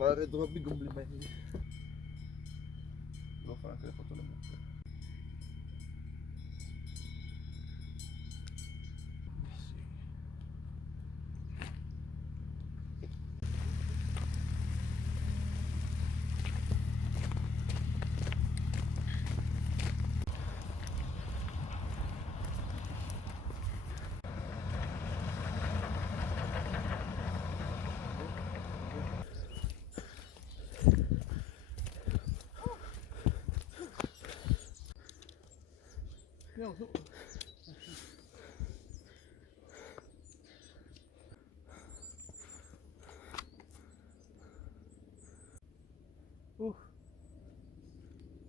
Fare troppi complimenti. Devo fare anche le foto alle mucche. Andiamo su.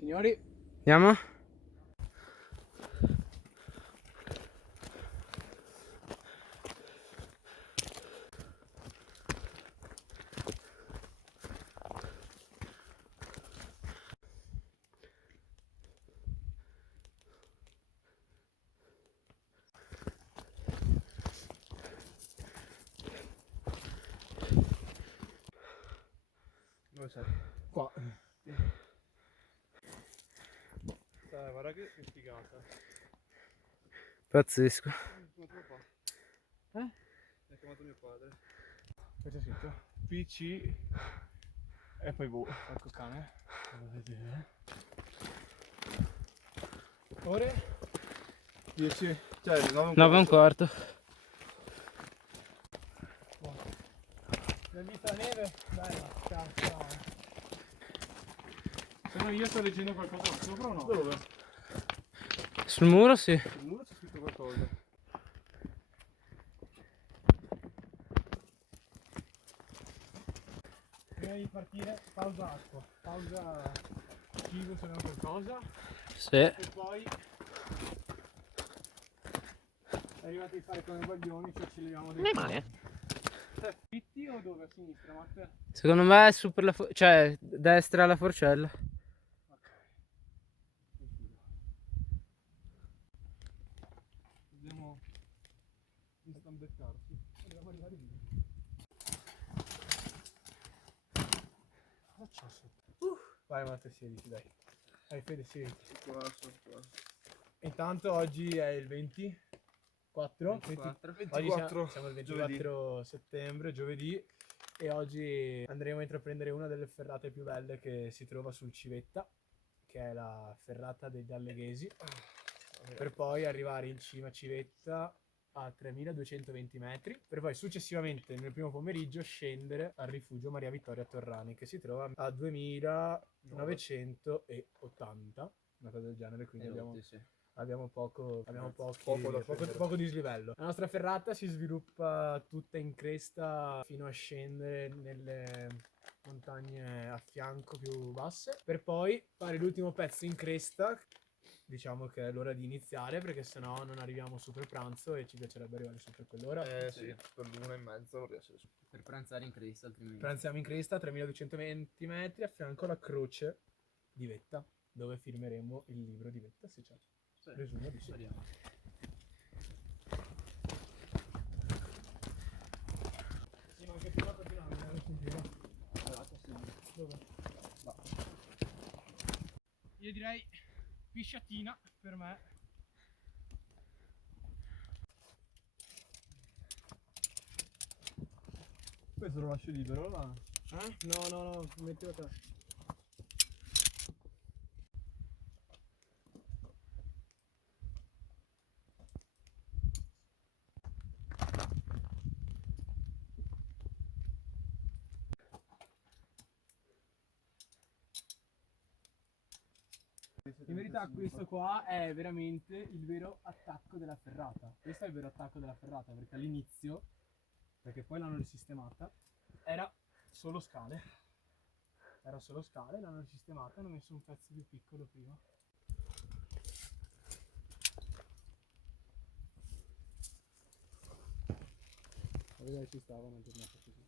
Signori, Andiamo? dove sei? Qua. Guarda che figata. Pazzesco. Ho chiamato mio papà. Mi ha chiamato mio padre. Cosa c'è scritto? PC e poi boh, ecco cane. Devo vedere. Ore 10, cioè 9 e un quarto. Abbiamo visto la neve? Bella, ciao, ciao. Sono io, sto leggendo qualcosa là sopra o no? Dove? Sul muro sì. Sul muro c'è scritto qualcosa. Prima di partire, pausa acqua, pausa cibo se abbiamo qualcosa Sì. e poi arrivati a fare come baglioni ci acceleriamo dentro. Non è male. Dritti o dove? A sinistra, Matte? Secondo me è su per la cioè destra alla forcella. Ok. Dobbiamo instambeccarci. Dobbiamo arrivare lì. Cosa c'ho sotto? Vai Matte, siediti, dai. Dai Fede, siediti. Intanto oggi è il 24. 24. Oggi siamo il 24 settembre, giovedì. E oggi andremo a intraprendere una delle ferrate più belle che si trova sul Civetta, che è la ferrata degli Alleghesi, per poi arrivare in cima a Civetta a 3220 metri, per poi successivamente nel primo pomeriggio scendere al rifugio Maria Vittoria Torrani, che si trova a 2980, una cosa del genere, quindi abbiamo poco dislivello. La nostra ferrata si sviluppa tutta in cresta fino a scendere nelle montagne a fianco più basse, per poi fare l'ultimo pezzo in cresta. Diciamo che è l'ora di iniziare, perché sennò non arriviamo su per pranzo e ci piacerebbe arrivare su per quell'ora. Sì, per l'1:30 vorrei essere su. Per pranzare in cresta altrimenti. Pranziamo in cresta a 3220 metri a fianco alla croce di vetta, dove firmeremo il libro di vetta, se c'è. Presumo di sì. Vediamo. Sì, ma anche prima perché no, non è sentire. Dove? No. Io direi pisciatina per me. Questo lo lascio libero là? No, mettilo te. In verità questo qua è veramente il vero attacco della ferrata. Questo è il vero attacco della ferrata, perché all'inizio, perché poi l'hanno risistemata, era solo scale. L'hanno risistemata, hanno messo un pezzo più piccolo prima. A vedere ci stava una giornata così.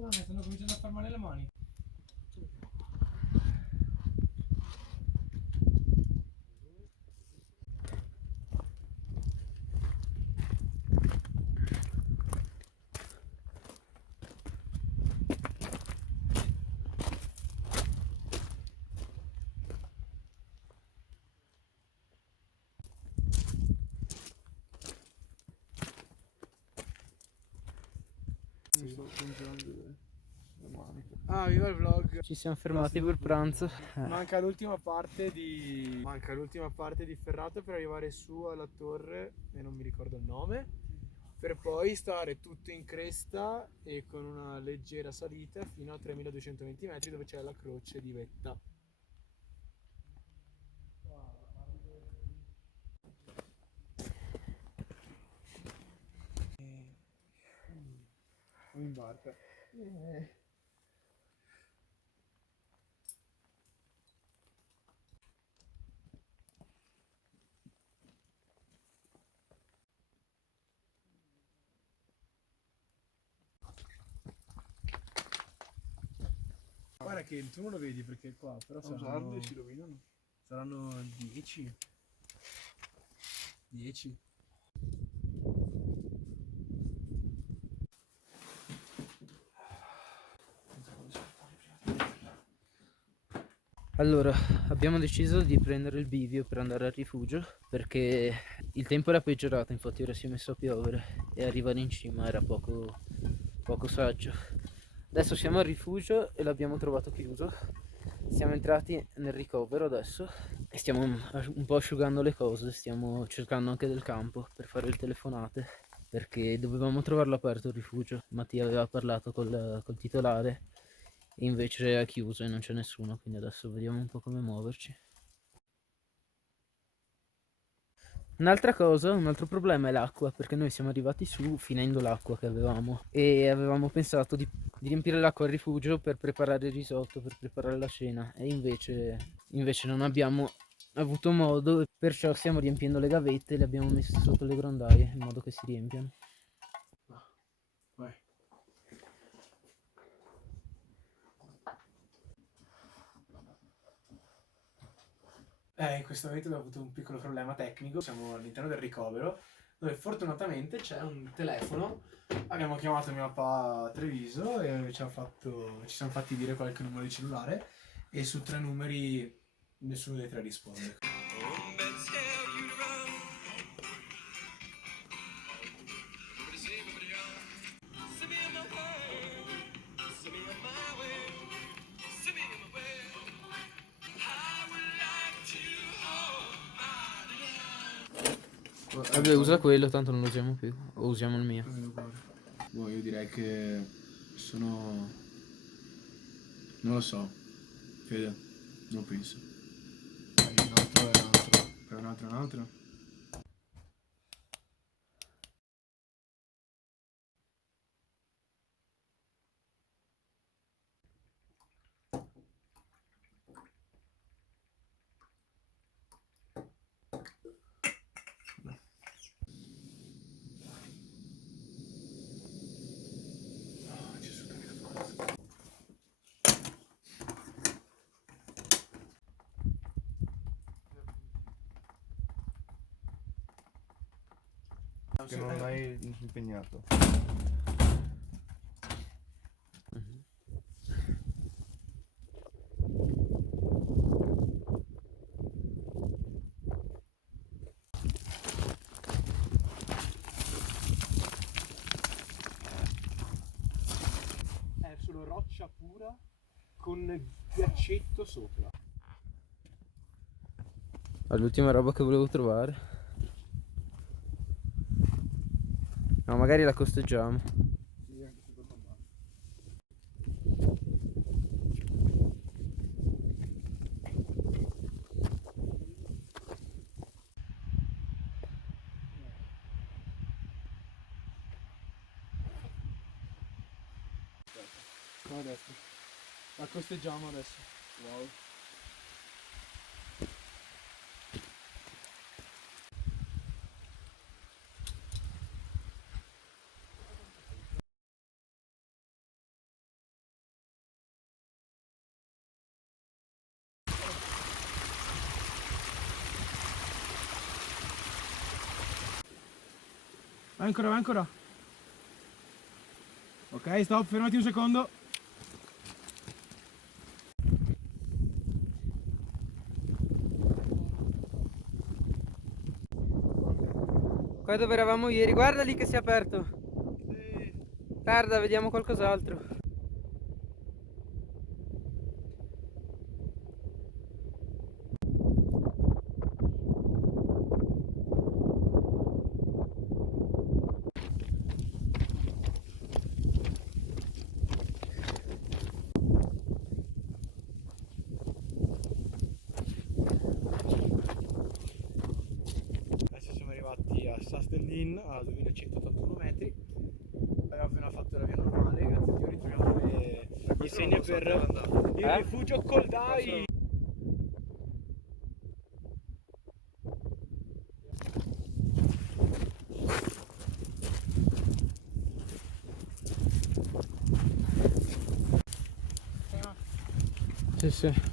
Madonna, mi stanno cominciando a far male le mani. Mi sto congelando le maniche. Ah, viva il vlog. Ci siamo fermati per pranzo. Manca l'ultima parte di ferrata per arrivare su alla torre e non mi ricordo il nome, per poi stare tutto in cresta e con una leggera salita fino a 3220 metri dove c'è la croce di vetta. In barca. Guarda che tu non lo vedi perché qua però Usarli si rovinano. saranno 10. 10. Allora, abbiamo deciso di prendere il bivio per andare al rifugio perché il tempo era peggiorato, infatti ora si è messo a piovere e arrivare in cima era poco saggio. Adesso siamo al rifugio e l'abbiamo trovato chiuso. Siamo entrati nel ricovero adesso e stiamo un po' asciugando le cose, stiamo cercando anche del campo per fare le telefonate perché dovevamo trovarlo aperto il rifugio. Mattia aveva parlato col titolare e invece è chiuso e non c'è nessuno, quindi adesso vediamo un po' come muoverci. Un'altra cosa, un altro problema è l'acqua, perché noi siamo arrivati su finendo l'acqua che avevamo e avevamo pensato di riempire l'acqua al rifugio per preparare il risotto, per preparare la cena e invece non abbiamo avuto modo, perciò stiamo riempiendo le gavette e le abbiamo messe sotto le grondaie in modo che si riempiano. Vai. In questo momento abbiamo avuto un piccolo problema tecnico, siamo all'interno del ricovero dove fortunatamente c'è un telefono. Abbiamo chiamato mio papà a Treviso e ci siamo fatti dire qualche numero di cellulare e su 3 numeri nessuno dei 3 risponde. Vabbè, usa quello, tanto non lo usiamo più, o usiamo il mio. Boh, io direi che sono... non lo so, Fede, non penso. Un altro e un altro. Per un altro e un altro. Che non l'hai impegnato. È solo roccia pura con ghiaccetto sopra. L'ultima roba che volevo trovare. No, magari la costeggiamo. Sì, anche secondo me. Adesso. La costeggiamo adesso. Wow. Vai ancora, vai ancora. Ok, stop, fermati un secondo. Qua dove eravamo ieri, guarda lì che si è aperto. Guarda, vediamo qualcos'altro. Adesso siamo arrivati a Sasteldin a 2181 metri. Abbiamo appena fatto la via normale, grazie a Dio ritroviamo i segni per il rifugio Coldai. Sì, sì.